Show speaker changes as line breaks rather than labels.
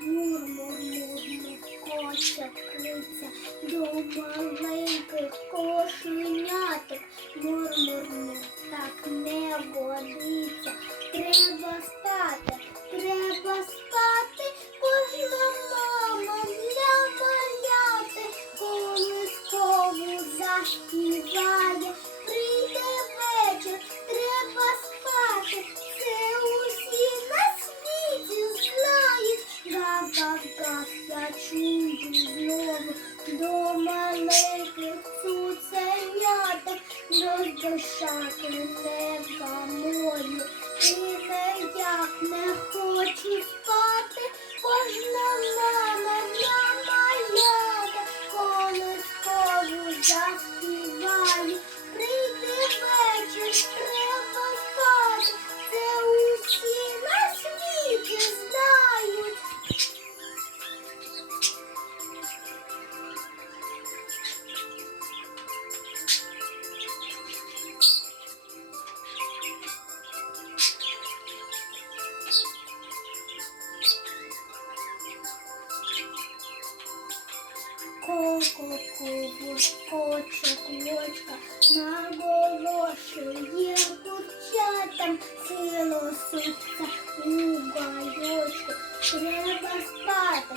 Мур-мур-мур, хоче криця до маленьких кошеняток. Мур-мур-мур, так не годиться. Треба спати, треба спати. Кожна мама для маляти колискову заспіває. Гав-гав-гав, я чую знову до маленьких цуценяток. Роздощати не мою. І не я не хочу спати. Кожна Кочок вочка наголошує курчатам сило суться у байочку. Треба спати.